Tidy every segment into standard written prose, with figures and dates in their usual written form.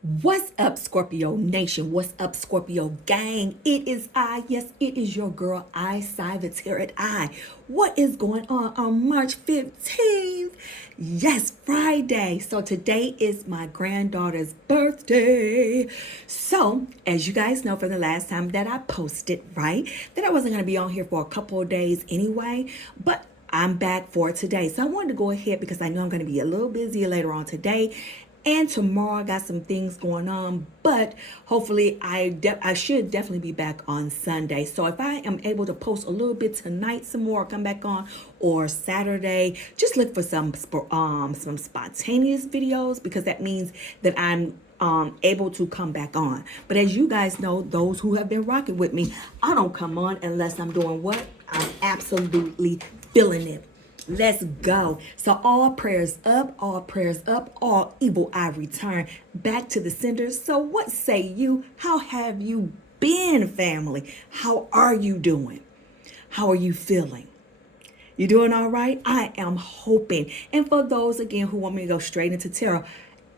What's up, Scorpio Nation? What's up, Scorpio Gang? It is I. Yes, it is your girl, I, Cyberterror I. What is going on March 15th? Yes, Friday. So today is my granddaughter's birthday. So, as you guys know from the last time that I posted, right, that I wasn't going to be on here for a couple of days anyway, but I'm back for today. So I wanted to go ahead because I know I'm going to be a little busy later on today. And tomorrow I got some things going on, but hopefully I should definitely be back on Sunday. So if I am able to post a little bit tonight, some more, come back on, or Saturday, just look for some spontaneous videos, because that means that I'm able to come back on. But as you guys know, those who have been rocking with me, I don't come on unless I'm doing what? I'm absolutely feeling it. Let's go. So all prayers up, all evil I return back to the sender. So what say you? How have you been, family? How are you doing? How are you feeling? You doing all right? I am hoping. And for those again who want me to go straight into tarot,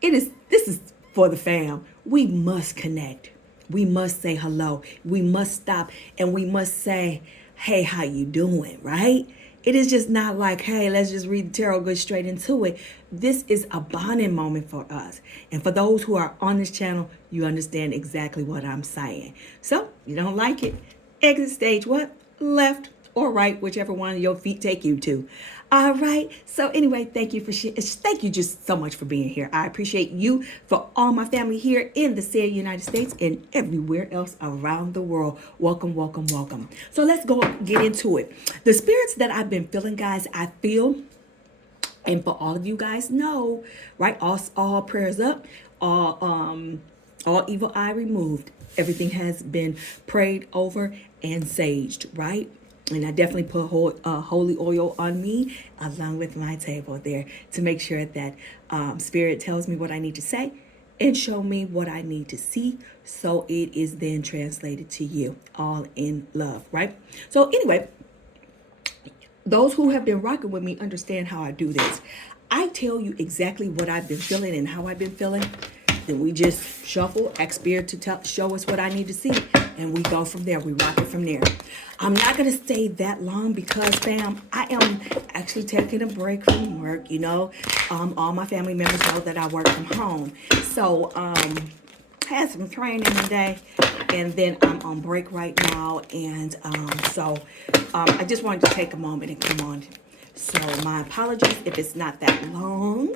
this is for the fam. We must connect. We must say hello. We must stop and we must say, hey, how you doing, right? It is just not like, hey, let's just read the tarot, go straight into it. This is a bonding moment for us. And for those who are on this channel, you understand exactly what I'm saying. So, you don't like it? Exit stage what? Left or right, whichever one of your feet take you to. All right. So anyway, thank you just so much for being here. I appreciate you, for all my family here in the said United States and everywhere else around the world. Welcome, welcome, welcome. So let's go get into it. The spirits that I've been feeling, guys, I feel, and for all of you guys know, right? All prayers up, all evil eye removed. Everything has been prayed over and saged, right? And I definitely put holy oil on me along with my table there to make sure that Spirit tells me what I need to say and show me what I need to see. So it is then translated to you, all in love, right? So anyway, those who have been rocking with me understand how I do this. I tell you exactly what I've been feeling and how I've been feeling. Then we just shuffle, ask Spirit to show us what I need to see, and we go from there. We rock it from there. I'm not going to stay that long because, fam, I am actually taking a break from work. You know, all my family members know that I work from home. So, had some training today, and then I'm on break right now. And I just wanted to take a moment and come on. So my apologies if it's not that long.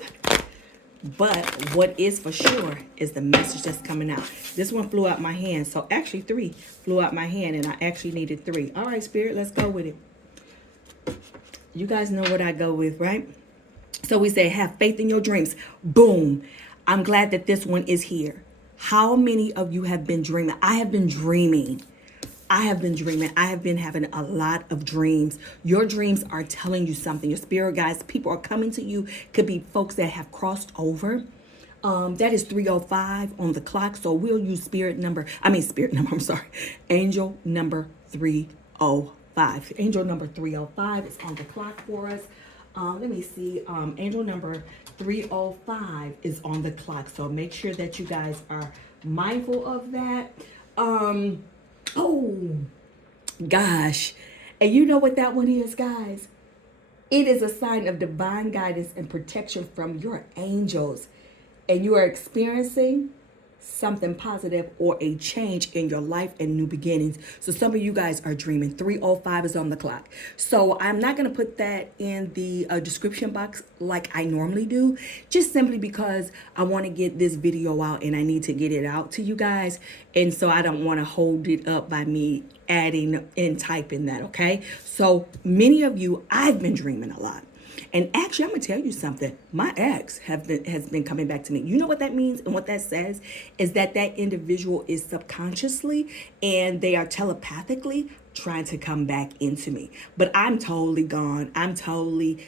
But what is for sure is the message that's coming out. This one flew out my hand. So actually 3 flew out my hand, and I actually needed 3. All right, Spirit, let's go with it. You guys know what I go with, right? So we say, have faith in your dreams. Boom. I'm glad that this one is here. How many of you have been dreaming? I have been dreaming. I have been having a lot of dreams. Your dreams are telling you something. Your spirit guides, people are coming to you. Could be folks that have crossed over. That is 305 on the clock. So we'll use I'm sorry. Angel number 305. Angel number 305 is on the clock for us. Let me see. Angel number 305 is on the clock. So make sure that you guys are mindful of that. Oh, gosh. And you know what that one is, guys? It is a sign of divine guidance and protection from your angels. And you are experiencing something positive or a change in your life and new beginnings. So some of you guys are dreaming. 305 is on the clock. So I'm not going to put that in the description box like I normally do, just simply because I want to get this video out and I need to get it out to you guys. And so I don't want to hold it up by me adding and typing that, okay? So many of you, I've been dreaming a lot. And actually, I'm going to tell you something. My ex has been coming back to me. You know what that means and what that says is that that individual is subconsciously and they are telepathically trying to come back into me. But I'm totally gone. I'm totally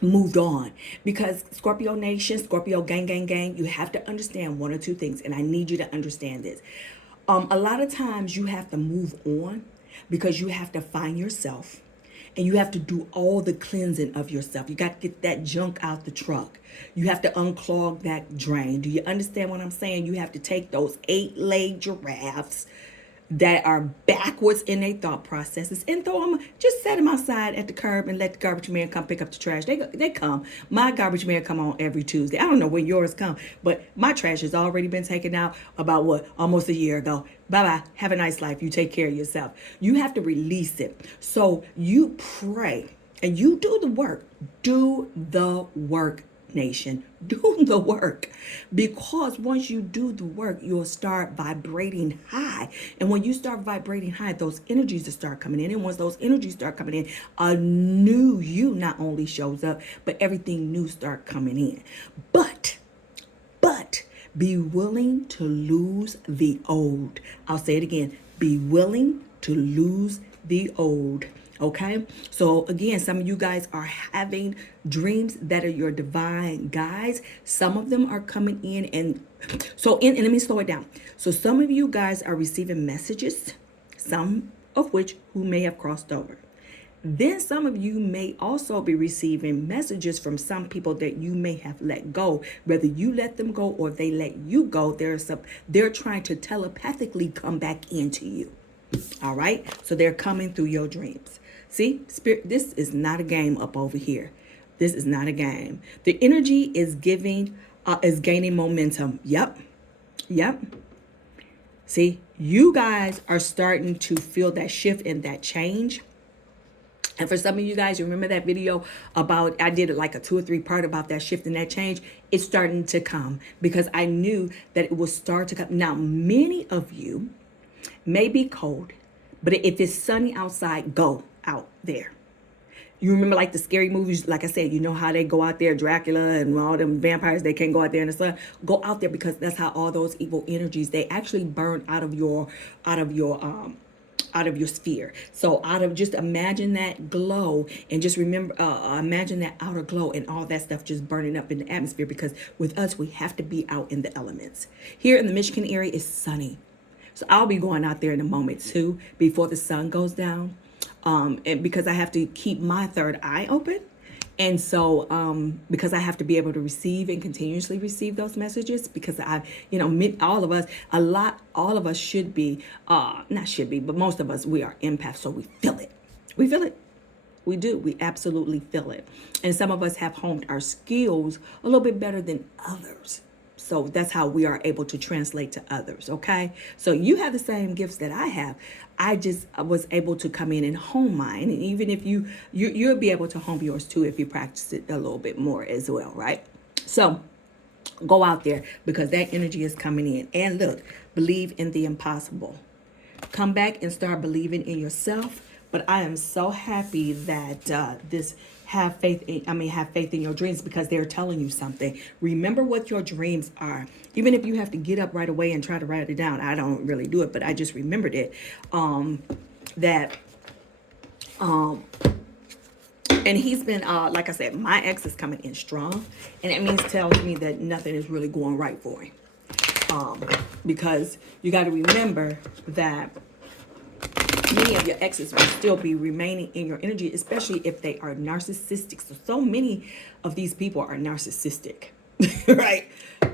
moved on, because Scorpio Nation, Scorpio gang, you have to understand one or two things. And I need you to understand this. A lot of times you have to move on because you have to find yourself. and you have to do all the cleansing of yourself. You got to get that junk out the truck. You have to unclog that drain. Do you understand what I'm saying? You have to take those 8-legged giraffes that are backwards in their thought processes and throw them, just set them outside at the curb and let the garbage man come pick up the trash. They come. My garbage man come on every Tuesday. I don't know when yours come, but my trash has already been taken out about almost a year ago. Bye-bye. Have a nice life. You take care of yourself. You have to release it. So you pray and you do the work. Do the work, nation. Do the work, because once you do the work, you'll start vibrating high, and when you start vibrating high, those energies will start coming in, and once those energies start coming in, a new you not only shows up, but everything new start coming in. But be willing to lose the old. I'll say it again. Be willing to lose the old. Okay, so again, some of you guys are having dreams that are your divine guides. Some of them are coming in, and let me slow it down. So some of you guys are receiving messages, some of which who may have crossed over. Then some of you may also be receiving messages from some people that you may have let go. Whether you let them go or they let you go, they're trying to telepathically come back into you. All right, so they're coming through your dreams. See, spirit, this is not a game up over here. This is not a game. The energy is gaining momentum. Yep. See, you guys are starting to feel that shift and that change. And for some of you guys, you remember that video about, I did it like a 2 or 3 part about that shift and that change. It's starting to come because I knew that it would start to come. Now, many of you may be cold, but if it's sunny outside, go out there. You remember like the scary movies, like I said, you know how they go out there, Dracula and all them vampires, they can't go out there in the sun. Go out there, because that's how all those evil energies, they actually burn out of your sphere. So just imagine that glow, and just remember, imagine that outer glow and all that stuff just burning up in the atmosphere, because with us, we have to be out in the elements. Here in the Michigan area, it's sunny. So I'll be going out there in a moment too, before the sun goes down. And because I have to keep my third eye open. And so, because I have to be able to receive and continuously receive those messages, because all of us should be, not should be, but most of us, we are empaths. So we feel it. We do. We absolutely feel it. And some of us have honed our skills a little bit better than others. So that's how we are able to translate to others, okay? So you have the same gifts that I have. I was able to come in and hone mine. And even if you'll be able to hone yours too if you practice it a little bit more as well, right? So go out there, because that energy is coming in. And look, believe in the impossible. Come back and start believing in yourself. But I am so happy that have faith in your dreams, because they're telling you something. Remember what your dreams are. Even if you have to get up right away and try to write it down. I don't really do it, but I just remembered it. And he's been, like I said, my ex is coming in strong. And it tells me that nothing is really going right for him. Because you got to remember that many of your exes will still be remaining in your energy, especially if they are narcissistic. So many of these people are narcissistic, right?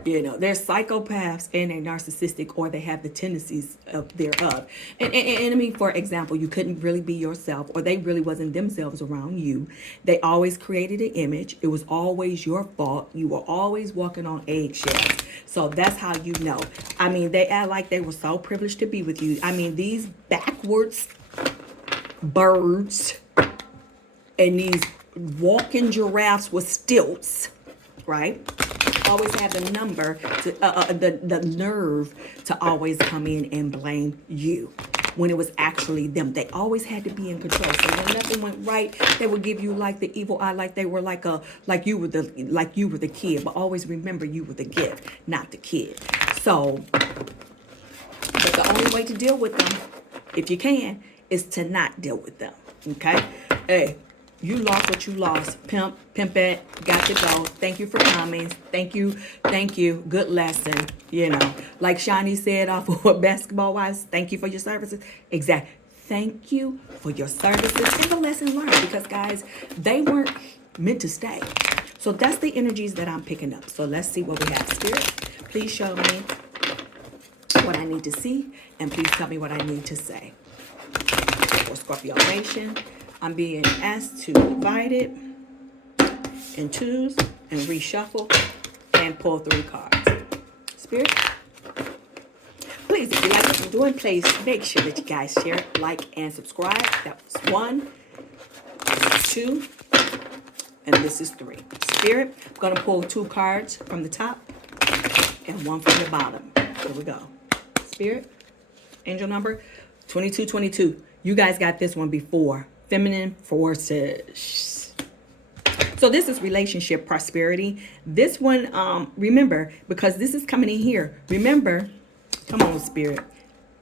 They're psychopaths and they're narcissistic, or they have the tendencies thereof. And for example, you couldn't really be yourself, or they really wasn't themselves around you. They always created an image. It was always your fault. You were always walking on eggshells. So that's how you know. They act like they were so privileged to be with you. These backwards birds and these walking giraffes with stilts, right? Always have the nerve to always come in and blame you when it was actually them. They always had to be in control. So when nothing went right, they would give you like the evil eye, like they were like you were the kid. But always remember, you were the gift, not the kid. So, but the only way to deal with them, if you can, is to not deal with them. Okay? Hey, you lost what you lost. Pimp it, got to go. Thank you for coming. Thank you. Good lesson. Like Shani said off of Basketball Wives, thank you for your services. Exactly. thank you for your services and the lesson learned, because guys, they weren't meant to stay. So that's the energies that I'm picking up. So let's see what we have. Spirit, please show me what I need to see, and please tell me what I need to say. For Scorpio Nation, I'm being asked to divide it in twos and reshuffle and pull 3 cards. Spirit, please, if you like what I'm doing, please make sure that you guys share, like, and subscribe. That was 1, 2, and this is 3. Spirit, I'm going to pull 2 cards from the top and 1 from the bottom. Here we go. Spirit, angel number 2222. You guys got this one before. Feminine forces. So this is relationship prosperity. This one, remember, because this is coming in here. Remember, come on, Spirit.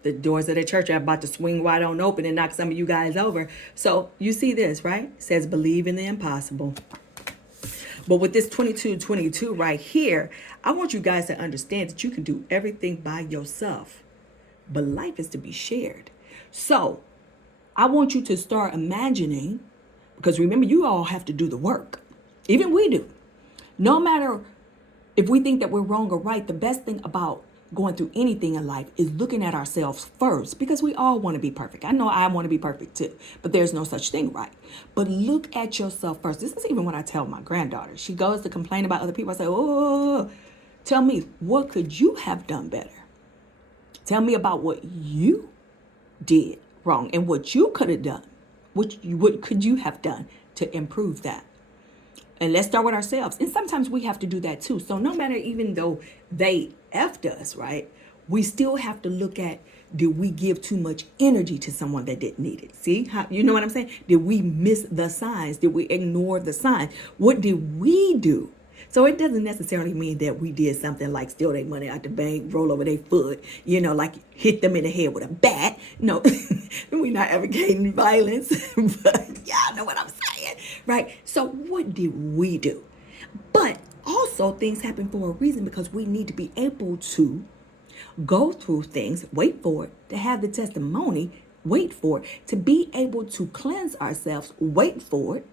The doors of the church are about to swing wide on open and knock some of you guys over. So you see this, right? It says believe in the impossible. But with this 2222 right here, I want you guys to understand that you can do everything by yourself. But life is to be shared. So I want you to start imagining, because remember, you all have to do the work. Even we do. No matter if we think that we're wrong or right, the best thing about going through anything in life is looking at ourselves first, because we all want to be perfect. I know I want to be perfect too, but there's no such thing, right? But look at yourself first. This is even what I tell my granddaughter. She goes to complain about other people. I say, oh, tell me, what could you have done better? Tell me about what you did wrong and what you could have done. What could you have done to improve that? And let's start with ourselves. And sometimes we have to do that too. So no matter, even though they effed us, right? We still have to look at, did we give too much energy to someone that didn't need it? See, how, you know what I'm saying? Did we miss the signs? Did we ignore the signs? What did we do? So it doesn't necessarily mean that we did something like steal their money out the bank, roll over their foot, you know, like hit them in the head with a bat. No, we're not advocating violence, but y'all know what I'm saying, right? So what did we do? But also things happen for a reason, because we need to be able to go through things, wait for it, to have the testimony, wait for it, to be able to cleanse ourselves, wait for it,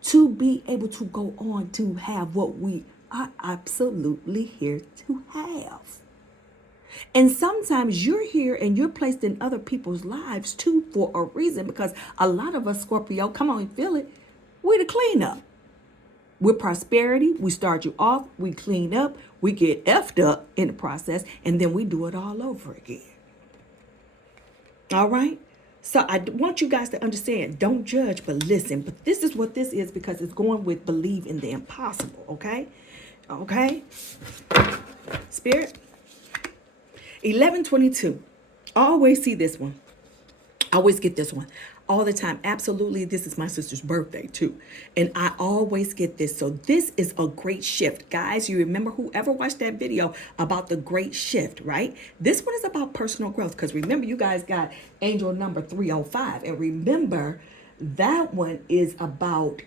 to be able to go on to have what we are absolutely here to have. And sometimes you're here and you're placed in other people's lives too for a reason, because a lot of us, Scorpio, come on and feel it, we're the cleanup. We're prosperity. We start you off, we clean up, we get effed up in the process, and then we do it all over again. All right? So I want you guys to understand, don't judge, but listen. But this is what this is, because it's going with believe in the impossible, okay? Okay? Spirit. 1122. I always see this one. I always get this one all the time. Absolutely. This is my sister's birthday too. And I always get this. So this is a great shift. Guys, you remember whoever watched that video about the great shift, right? This one is about personal growth, because remember, you guys got angel number 305. And remember, that one is about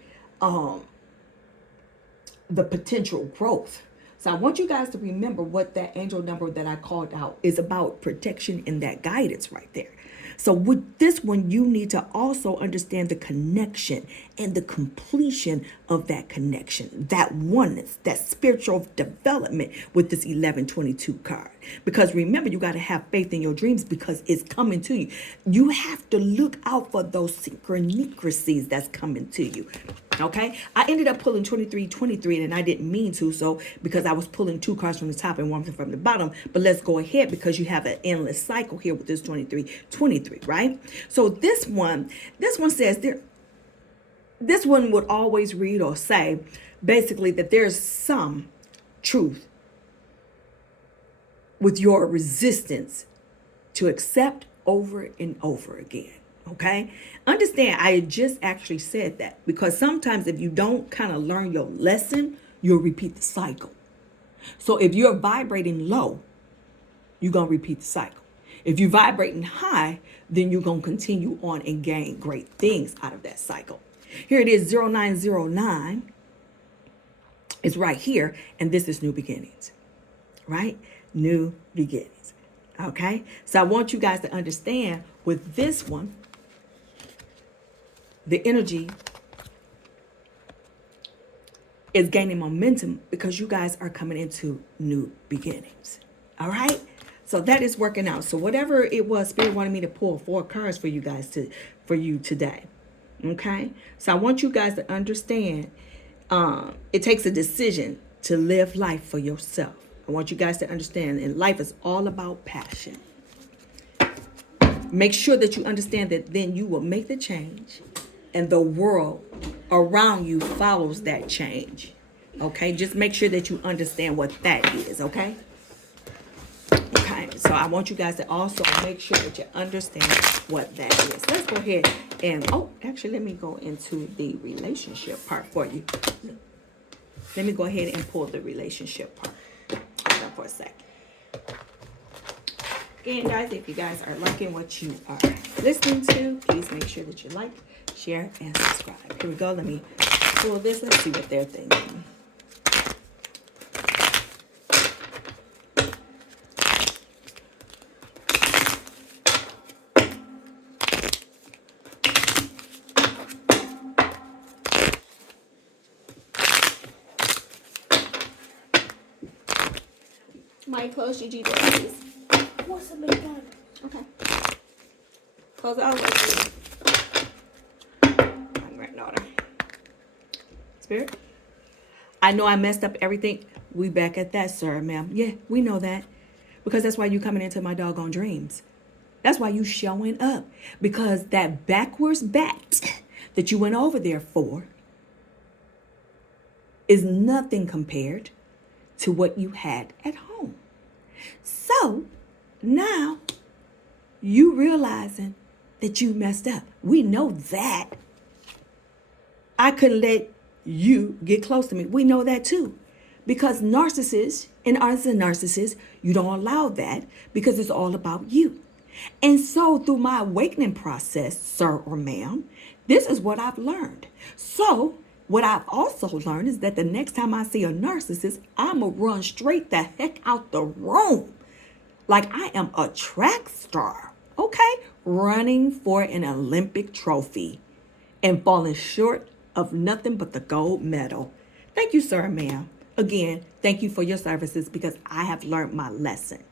the potential growth. So I want you guys to remember what that angel number that I called out is about: protection and that guidance right there. So with this one, you need to also understand the connection and the completion of that connection, that oneness, that spiritual development with this 1122 card. Because remember, you got to have faith in your dreams, because it's coming to you. You have to look out for those synchronicities that's coming to you. Okay, I ended up pulling 2323, and I didn't mean to, so because I was pulling 2 cards from the top and 1 from the bottom. But let's go ahead, because you have an endless cycle here with this 2323, right? So this one says there. This one would always read or say basically that there's some truth with your resistance to accept over and over again. Okay, understand, I just actually said that, because sometimes if you don't kind of learn your lesson, you'll repeat the cycle. So if you're vibrating low, you're going to repeat the cycle. If you're vibrating high, then you're going to continue on and gain great things out of that cycle. Here it is, 0909. It's right here, and this is new beginnings, right? New beginnings. Okay, so I want you guys to understand with this one, the energy is gaining momentum because you guys are coming into new beginnings. All right? So that is working out. So whatever it was, Spirit wanted me to pull 4 cards for you guys for you today. Okay? So I want you guys to understand it takes a decision to live life for yourself. I want you guys to understand, and life is all about passion. Make sure that you understand that then you will make the change and the world around you follows that change. Okay? Just make sure that you understand what that is. Okay? Okay. So I want you guys to also make sure that you understand what that is. Let's go ahead and, actually, let me go into the relationship part for you. Let me go ahead and pull the relationship part. Hold on for a second. Again, guys, if you guys are liking what you are listening to, please make sure that you like, share, and subscribe. Here we go. Let me pull this. Let's see what they're thinking. Might close your G door, please. What's the big one? Okay. Close it all the way. My granddaughter. Spirit? I know I messed up everything. We back at that, sir, ma'am. Yeah, we know that. Because that's why you coming into my doggone dreams. That's why you showing up. Because that backwards bat that you went over there for is nothing compared to what you had at home. So now you realizing that you messed up. We know that. I couldn't let you get close to me. We know that too. Because narcissists, and as a narcissist, you don't allow that because it's all about you. And so through my awakening process, sir or ma'am, this is what I've learned. So what I've also learned is that the next time I see a narcissist, I'm going to run straight the heck out the room. Like I am a track star, okay? Running for an Olympic trophy and falling short of nothing but the gold medal. Thank you, sir, ma'am. Again, thank you for your services because I have learned my lesson.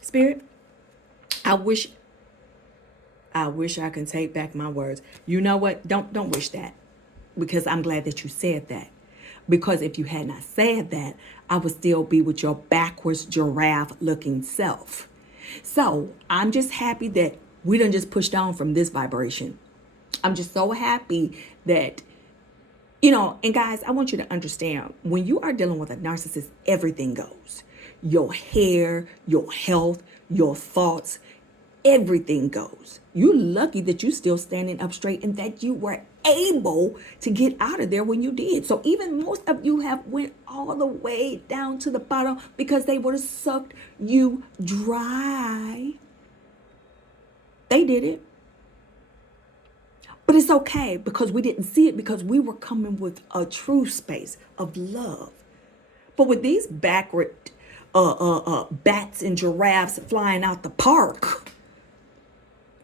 Spirit, I wish I can take back my words. You know what? Don't wish that. Because I'm glad that you said that. Because if you had not said that, I would still be with your backwards giraffe looking self. So I'm just happy that we done just pushed on from this vibration. I'm just so happy that, and guys, I want you to understand when you are dealing with a narcissist, everything goes. Your hair, your health, your thoughts, everything goes. You're lucky that you're still standing up straight and that you were able to get out of there when you did. So even most of you have went all the way down to the bottom because they would have sucked you dry. They did it. But it's okay because we didn't see it because we were coming with a true space of love. But with these backward bats and giraffes flying out the park,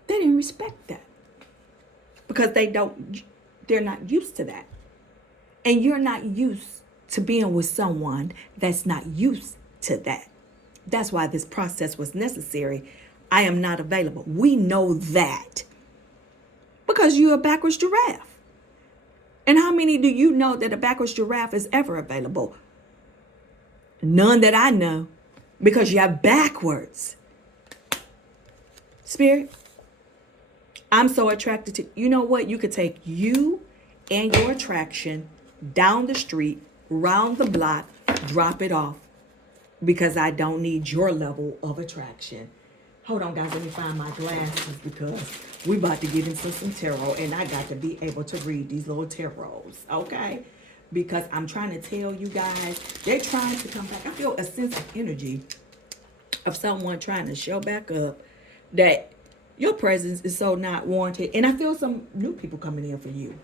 they didn't respect that because they're not used to that. And you're not used to being with someone that's not used to that. That's why this process was necessary. I am not available. We know that because you're a backwards giraffe. And how many do you know that a backwards giraffe is ever available? None that I know because you're backwards. Spirit, I'm so attracted to, you know what? You could take you and your attraction down the street, round the block, drop it off because I don't need your level of attraction. Hold on, guys. Let me find my glasses because we about to get into some tarot and I got to be able to read these little tarots, okay? Because I'm trying to tell you guys, they're trying to come back. I feel a sense of energy of someone trying to show back up that your presence is so not wanted. And I feel some new people coming in for you.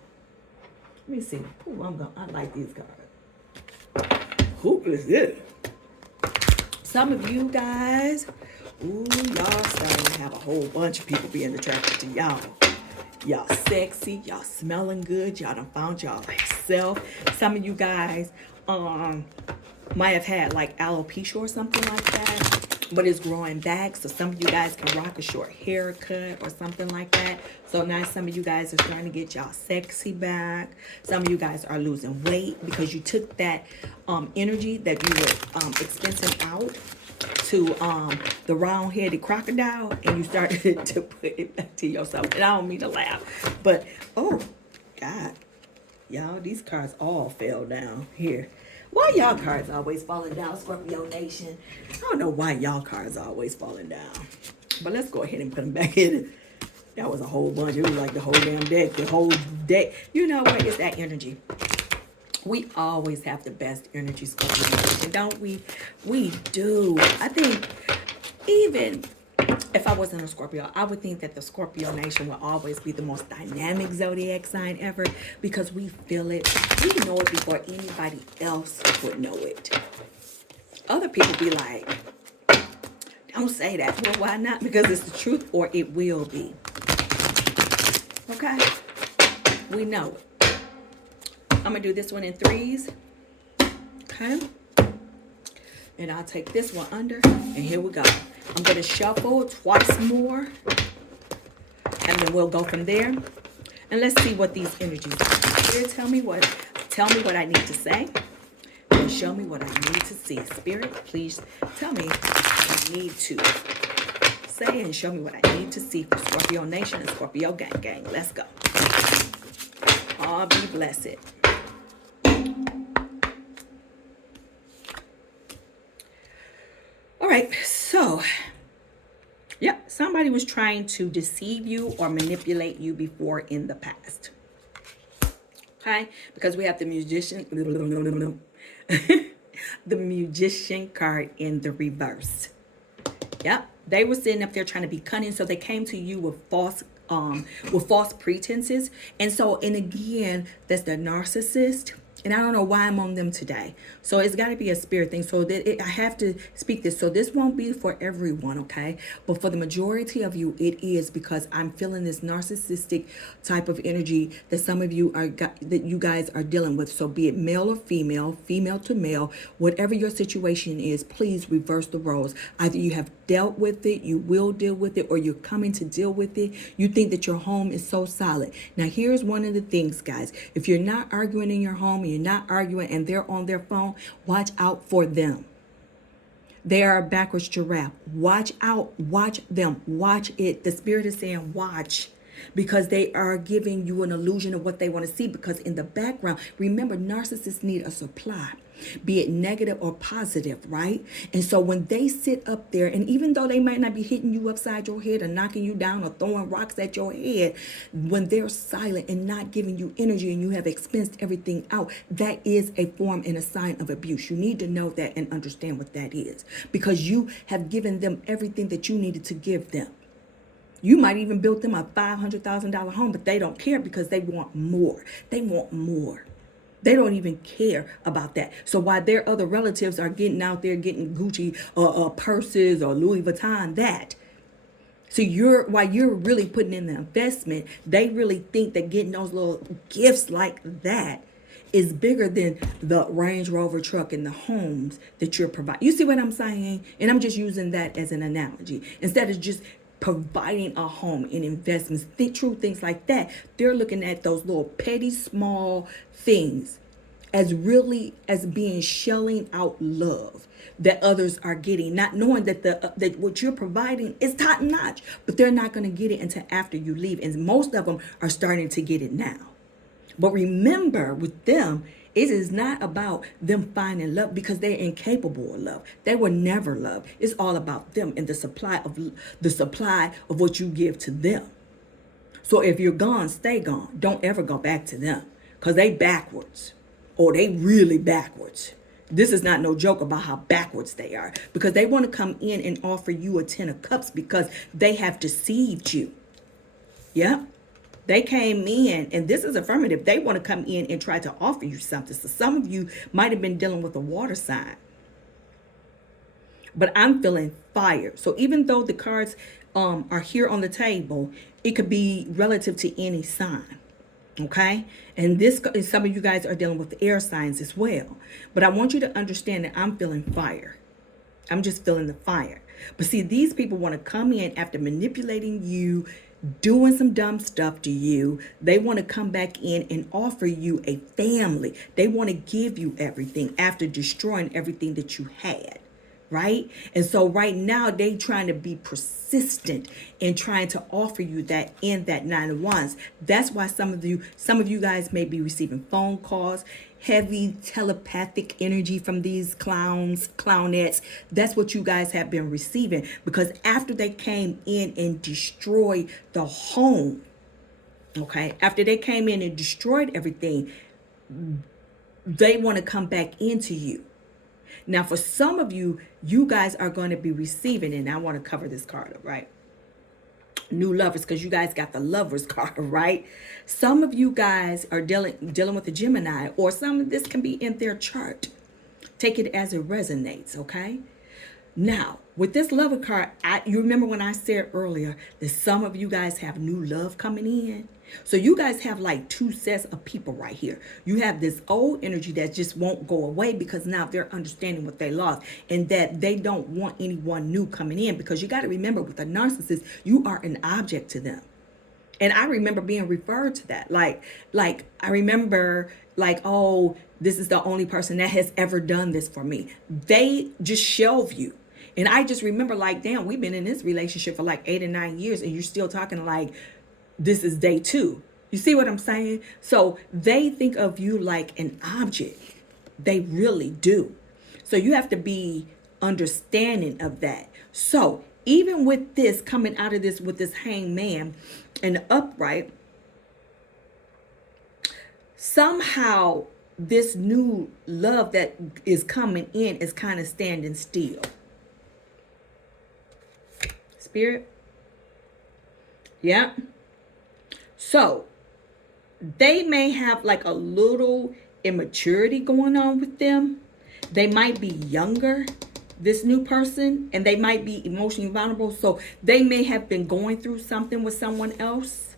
Let me see. Ooh, I like these cards. Who is this? Some of you guys, y'all starting to have a whole bunch of people being attracted to y'all. Y'all sexy. Y'all smelling good. Y'all done found y'all self. Some of you guys might have had like alopecia or something like that, but it's growing back. So some of you guys can rock a short haircut or something like that. So now some of you guys are starting to get y'all sexy back. Some of you guys are losing weight because you took that energy that you were expensing out to the round-headed crocodile, and you started to put it back to yourself. And I don't mean to laugh, but oh God, y'all, these cards all fell down here. Why y'all cards always falling down, Scorpio Nation? I don't know why y'all cards always falling down. But let's go ahead and put them back in. That was a whole bunch. It was like the whole damn deck, the whole deck. You know what? It's that energy. We always have the best energy, Scorpio Nation, don't we? We do. I think even if I wasn't a Scorpio, I would think that the Scorpio Nation will always be the most dynamic zodiac sign ever because we feel it. We know it before anybody else would know it. Other people be like, don't say that. Well, why not? Because it's the truth, or it will be. Okay? We know it. I'm going to do this one in threes. Okay? And I'll take this one under. And here we go. I'm going to shuffle twice more. And then we'll go from there. And let's see what these energies are. Spirit, tell me what I need to say. And show me what I need to see. Spirit, please tell me what I need to say and show me what I need to see for Scorpio Nation and Scorpio Gang. Let's go. All be blessed. All right, so, yeah, somebody was trying to deceive you or manipulate you before in the past. Okay, because we have the musician, the magician card in the reverse. Yep, they were sitting up there trying to be cunning, so they came to you with false pretenses. And so, and again, that's the narcissist. And I don't know why I'm on them today. So it's got to be a spirit thing. So that I have to speak this. So this won't be for everyone, okay? But for the majority of you, it is, because I'm feeling this narcissistic type of energy that some of you that you guys are dealing with. So be it male or female, female to male, whatever your situation is, please reverse the roles. Either you have dealt with it, you will deal with it, or you're coming to deal with it. You think that your home is so solid. Now, here's one of the things, guys. If you're not arguing in your home, you're not arguing and they're on their phone, watch out for them. They are a backwards giraffe. Watch out. Watch them. Watch it. The spirit is saying watch, because they are giving you an illusion of what they want to see. Because in the background, remember, narcissists need a supply, be it negative or positive, right? And so when they sit up there, and even though they might not be hitting you upside your head or knocking you down or throwing rocks at your head, when they're silent and not giving you energy and you have expensed everything out, that is a form and a sign of abuse. You need to know that and understand what that is, because you have given them everything that you needed to give them. You might even build them a $500,000 home, but they don't care because they want more. They want more. They don't even care about that. So while their other relatives are getting out there getting Gucci or purses or Louis Vuitton, so while you're really putting in the investment, they really think that getting those little gifts like that is bigger than the Range Rover truck and the homes that you're providing. You see what I'm saying? And I'm just using that as an analogy. Instead of just providing a home and investments, true things like that, they're looking at those little petty small things as really as being shelling out love that others are getting, not knowing that that what you're providing is top notch, but they're not going to get it until after you leave. And most of them are starting to get it now. But remember, with them, it is not about them finding love, because they're incapable of love. They will never love. It's all about them and the supply of what you give to them. So if you're gone, stay gone. Don't ever go back to them, because they backwards, or they really backwards. This is not no joke about how backwards they are, because they want to come in and offer you a 10 of cups because they have deceived you. Yeah. They came in, and this is affirmative. They want to come in and try to offer you something. So some of you might have been dealing with a water sign. But I'm feeling fire. So even though the cards are here on the table, It could be relative to any sign. Okay. And this, some of you guys are dealing with air signs as well. But I want you to understand that I'm feeling fire. I'm just feeling the fire. But see, these people want to come in after manipulating you, doing some dumb stuff to you. They want to come back in and offer you a family. They want to give you everything after destroying everything that you had. Right? And so right now they trying to be persistent in trying to offer you that in that 9 of Wands. That's why some of you guys may be receiving phone calls, heavy telepathic energy from these clownettes. That's what you guys have been receiving, because after they came in and destroyed the home, okay, after they came in and destroyed everything, they want to come back into you. Now, for some of you, you guys are going to be receiving, and I want to cover this card up, right? New lovers, because you guys got the lovers card, right? Some of you guys are dealing with a Gemini, or some of this can be in their chart. Take it as it resonates, okay? Now, with this lover card, you remember when I said earlier that some of you guys have new love coming in? So you guys have like two sets of people right here. You have this old energy that just won't go away, because now they're understanding what they lost, and that they don't want anyone new coming in, because you got to remember, with a narcissist, you are an object to them. And I remember being referred to that. Like I remember like, oh, this is the only person that has ever done this for me. They just shelve you. And I just remember like, damn, we've been in this relationship for like 8 or 9 years, and you're still talking like this is day 2. You see what I'm saying? So they think of you like an object. They really do. So you have to be understanding of that. So even with this coming out of this with this hangman and the upright, somehow this new love that is coming in is kind of standing still. Spirit. Yeah. So they may have like a little immaturity going on with them. They might be younger, this new person, and they might be emotionally vulnerable. So they may have been going through something with someone else.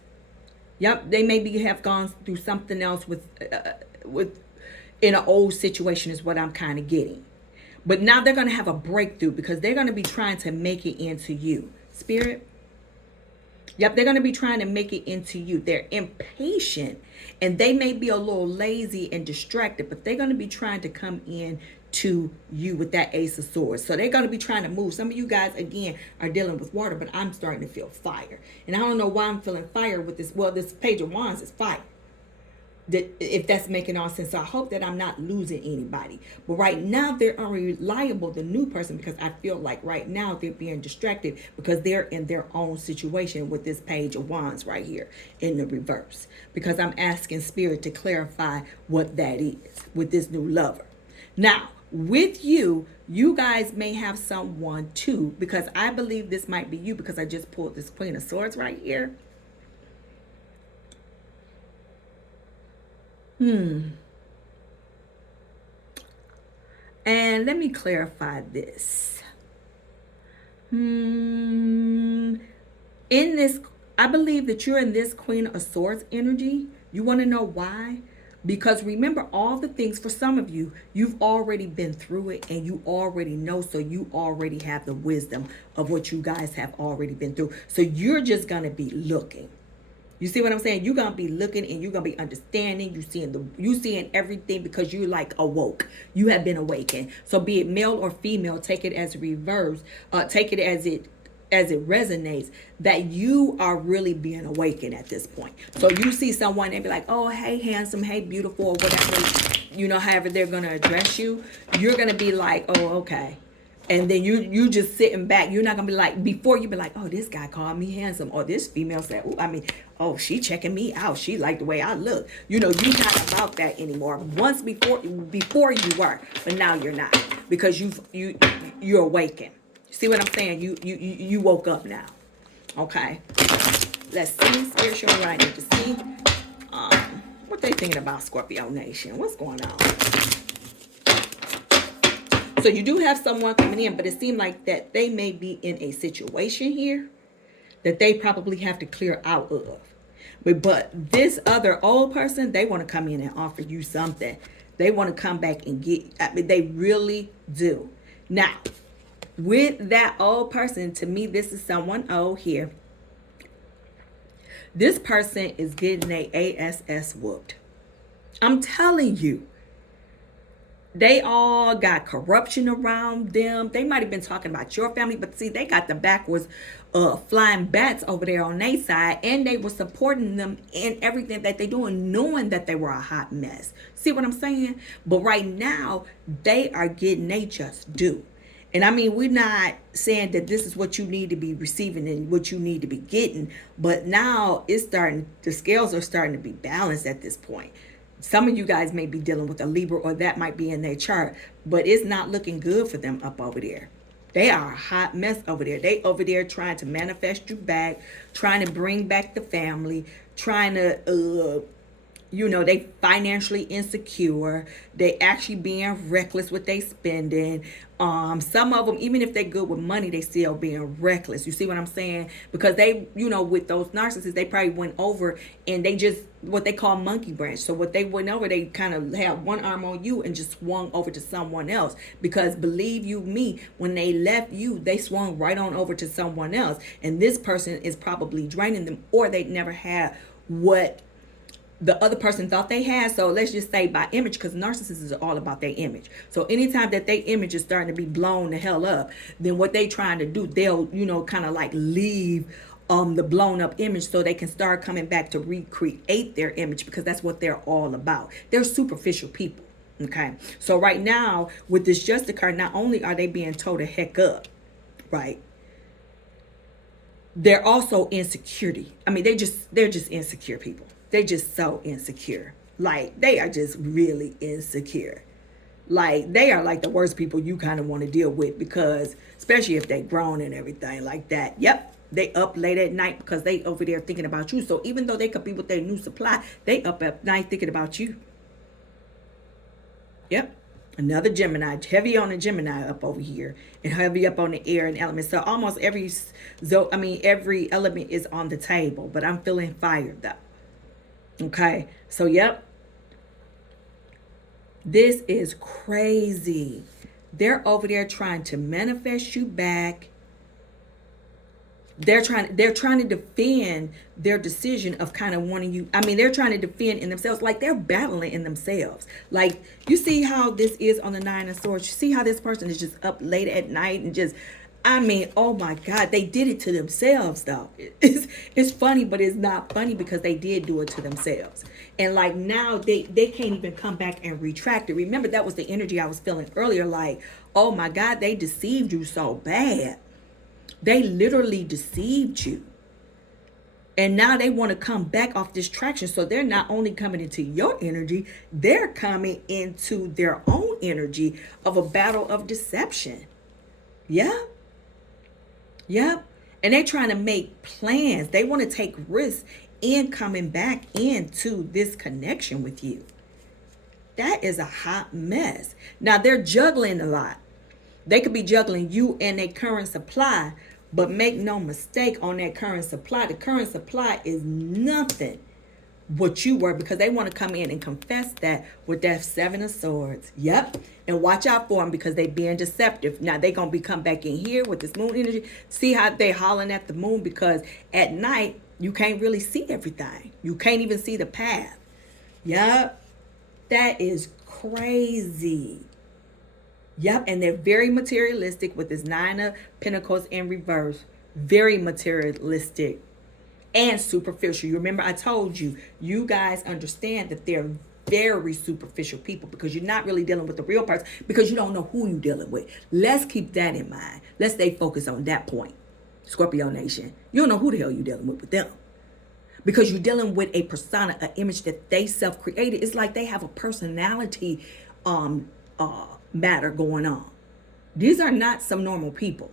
Yep, they maybe have gone through something else with in an old situation is what I'm kind of getting. But now they're going to have a breakthrough, because they're going to be trying to make it into you. Spirit. Yep, they're going to be trying to make it into you. They're impatient, and they may be a little lazy and distracted, but they're going to be trying to come in to you with that Ace of Swords. So they're going to be trying to move. Some of you guys, again, are dealing with water, but I'm starting to feel fire. And I don't know why I'm feeling fire with this. Well, this Page of Wands is fire. If that's making all sense. So I hope that I'm not losing anybody. But right now they're unreliable, the new person, because I feel like right now they're being distracted because they're in their own situation with this Page of Wands right here in the reverse. Because I'm asking Spirit to clarify what that is with this new lover. Now, with you, you guys may have someone too, because I believe this might be you, because I just pulled this Queen of Swords right here. And let me clarify this. In this, I believe that you're in this Queen of Swords energy. You want to know why? Because remember, all the things, for some of you, you've already been through it and you already know. So you already have the wisdom of what you guys have already been through. So you're just going to be looking. You see what I'm saying? You're going to be looking and you're going to be understanding. You seeing everything, because you're like awoke. You have been awakened. So be it male or female, take it as reverse. Take it as it resonates, that you are really being awakened at this point. So you see someone and be like, oh, hey, handsome, hey, beautiful, or whatever, however they're going to address you. You're going to be like, oh, okay. And then you just sitting back. You're not going to be like, before you be like, oh, this guy called me handsome. Or this female said, oh, she checking me out. She liked the way I look. You're not about that anymore. Once before you were, but now you're not, because you're awakened. See what I'm saying? You woke up now. Okay. Let's see. Spirit, show me what I need to see. What they thinking about Scorpio Nation? What's going on? So you do have someone coming in, but it seemed like that they may be in a situation here that they probably have to clear out of. But this other old person, they want to come in and offer you something. They want to come back and get, I mean, they really do. Now, with that old person, to me, this is someone old here. This person is getting their ass whooped. I'm telling you. They all got corruption around them. They might have been talking about your family, but see, they got the backwards flying bats over there on their side, and they were supporting them in everything that they're doing, knowing that they were a hot mess. See what I'm saying? But right now, they are getting they just due. And I mean, we're not saying that this is what you need to be receiving and what you need to be getting, but now it's starting, the scales are starting to be balanced at this point. Some of you guys may be dealing with a Libra, or that might be in their chart, but it's not looking good for them up over there. They are a hot mess over there. They over there trying to manifest you back, trying to bring back the family, trying to, they financially insecure. They actually being reckless with their spending. Some of them, even if they're good with money, they still being reckless. You see what I'm saying? Because they, with those narcissists, they probably went over and they just, what they call monkey branch. So what they went over, they kind of had one arm on you and just swung over to someone else. Because believe you me, when they left you, they swung right on over to someone else. And this person is probably draining them, or they never had what the other person thought they had. So let's just say by image, because narcissists is all about their image. So anytime that their image is starting to be blown the hell up, then what they trying to do, they'll, kind of like leave the blown up image so they can start coming back to recreate their image, because that's what they're all about. They're superficial people. Okay. So right now with this Justice card, not only are they being told to heck up, right? They're also insecurity. I mean, they're just insecure people. They're just so insecure. Like, they are just really insecure. Like, they are like the worst people you kind of want to deal with, because especially if they grown and everything like that. Yep. They up late at night because they over there thinking about you. So even though they could be with their new supply, they up at night thinking about you. Yep. Another Gemini, heavy on the Gemini up over here, and heavy up on the air and elements. So almost every element is on the table, but I'm feeling fire though. Okay, so yep, this is crazy. They're over there trying to manifest you back. They're trying to defend their decision of kind of wanting you. I mean, they're trying to defend in themselves, like they're battling in themselves. Like, you see how this is on the Nine of Swords. You see how this person is just up late at night and just, I mean, oh my God, they did it to themselves though. It's funny, but it's not funny because they did do it to themselves. And like now they can't even come back and retract it. Remember, that was the energy I was feeling earlier. Like, oh my God, they deceived you so bad. They literally deceived you. And now they want to come back off this traction. So they're not only coming into your energy, they're coming into their own energy of a battle of deception. Yeah. Yep. And they're trying to make plans. They want to take risks in coming back into this connection with you. That is a hot mess. Now they're juggling a lot. They could be juggling you and their current supply, but make no mistake on that current supply. The current supply is nothing what you were, because they want to come in and confess that with that Seven of Swords. Yep. And watch out for them, because they being deceptive. Now they going to be come back in here with this moon energy. See how they hollering at the moon, because at night you can't really see everything. You can't even see the path. Yep. That is crazy. Yep. And they're very materialistic with this Nine of Pentacles in reverse. Very materialistic and superficial. You remember I told you, you guys understand that they're very superficial people, because you're not really dealing with the real person, because you don't know who you're dealing with. Let's keep that in mind. Let's stay focused on that point. Scorpio Nation, you don't know who the hell you're dealing with them, because you're dealing with a persona, an image that they self-created. It's like they have a personality matter going on. These are not some normal people.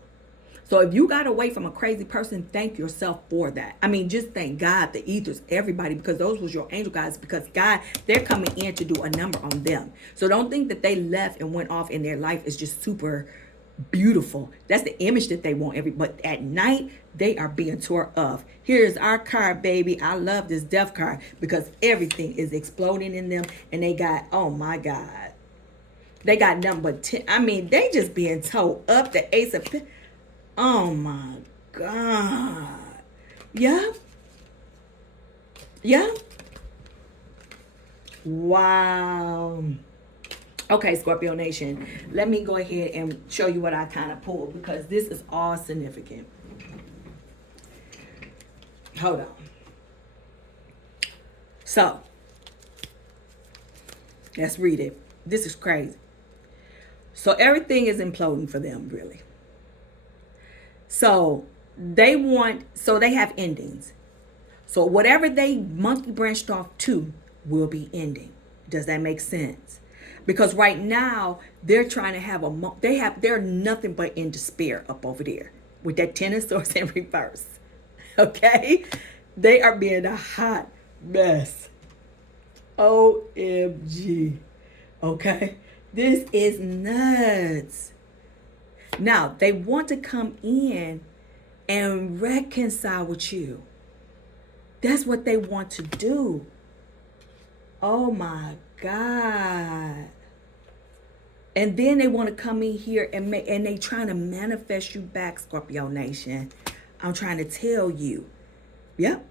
So if you got away from a crazy person, thank yourself for that. I mean, just thank God, the ethers, everybody, because those was your angel guides, because God, they're coming in to do a number on them. So don't think that they left and went off and their life is just super beautiful. That's the image that they want. But at night, they are being tore up. Here's our card, baby. I love this death card because everything is exploding in them. And they got, oh my God. They got number 10. I mean, they just being towed up. The Ace of Pentacles. Oh my God. Yeah. Yeah. Wow. Okay, Scorpio Nation. Let me go ahead and show you what I kind of pulled because this is all significant. Hold on. So, let's read it. This is crazy. So, everything is imploding for them, really. So, they have endings. So, whatever they monkey branched off to will be ending. Does that make sense? Because right now they're trying to have they're nothing but in despair up over there with that Ten of Swords in reverse. Okay, they are being a hot mess. OMG. Okay, this is nuts. Now they want to come in and reconcile with you. That's what they want to do. Oh my God. And then they want to come in here and they trying to manifest you back, Scorpio Nation. I'm trying to tell you. Yep.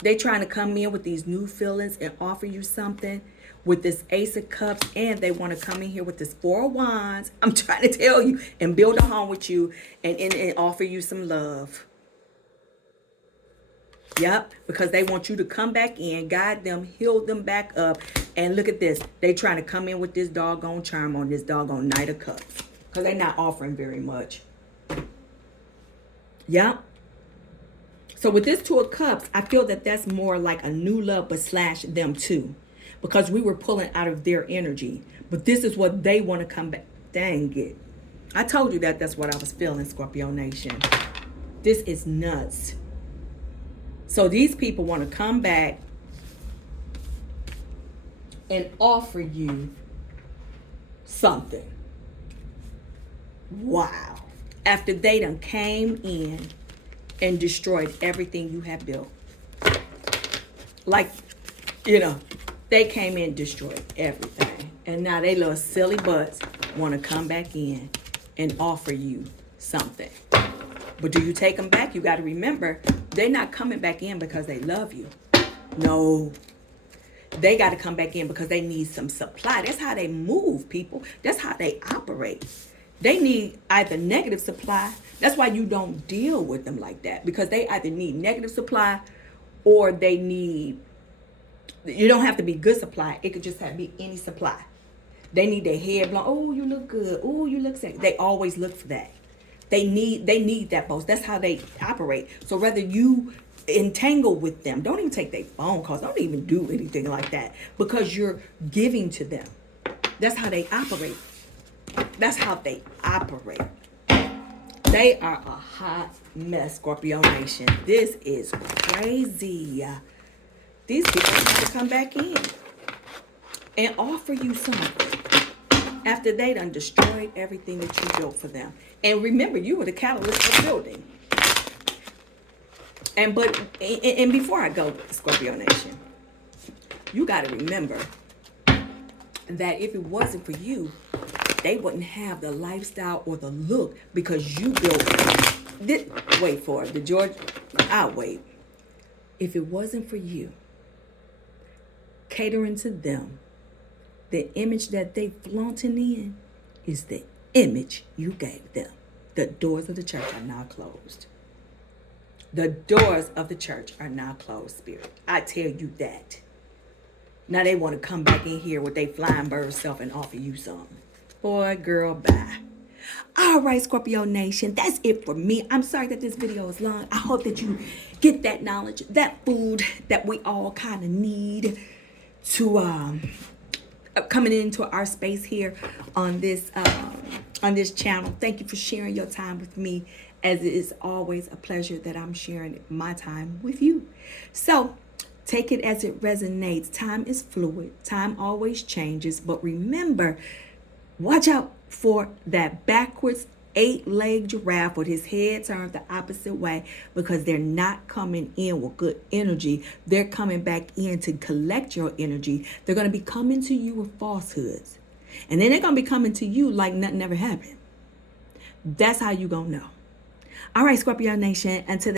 They trying to come in with these new feelings and offer you something with this Ace of Cups, and they want to come in here with this Four of Wands. I'm trying to tell you, and build a home with you and offer you some love. Yep, because they want you to come back in, guide them, heal them back up. And look at this. They trying to come in with this doggone charm on this doggone Knight of Cups. Because they're not offering very much. Yep. So with this Two of Cups, I feel that that's more like a new love, but slash them too. Because we were pulling out of their energy. But this is what they want to come back. Dang it. I told you that that's what I was feeling, Scorpio Nation. This is nuts. So these people want to come back and offer you something. Wow. After they done came in and destroyed everything you have built. Like, they came in and destroyed everything. And now they little silly butts want to come back in and offer you something. But do you take them back? You got to remember, they're not coming back in because they love you. No. They got to come back in because they need some supply. That's how they move, people. That's how they operate. They need either negative supply. That's why you don't deal with them like that. Because they either need negative supply or they need... You don't have to be good supply. It could just be any supply. They need their hair blown. Oh, you look good. Oh, you look sexy. They always look for that. They need that boast. That's how they operate. So whether you entangle with them, don't even take their phone calls. Don't even do anything like that because you're giving to them. That's how they operate. That's how they operate. They are a hot mess, Scorpio Nation. This is crazy. These people need to come back in and offer you something after they done destroyed everything that you built for them. And remember, you were the catalyst for building. And before I go, Scorpio Nation, you got to remember that if it wasn't for you, they wouldn't have the lifestyle or the look because you built this. Wait for it. The George, I'll wait. If it wasn't for you catering to them, the image that they flaunting in is the image you gave them. The doors of the church are now closed. The doors of the church are now closed, Spirit. I tell you that. Now they want to come back in here with their flying bird self and offer you something. Boy, girl, bye. All right, Scorpio Nation, that's it for me. I'm sorry that this video is long. I hope that you get that knowledge, that food that we all kind of need to coming into our space here on this channel. Thank you for sharing your time with me, as it is always a pleasure that I'm sharing my time with you. So take it as it resonates. Time is fluid. Time always changes. But remember, watch out for that backwards 8-legged giraffe with his head turned the opposite way, because they're not coming in with good energy. They're coming back in to collect your energy. They're going to be coming to you with falsehoods. And then they're going to be coming to you like nothing ever happened. That's how you're going to know. All right, Scorpio Nation, until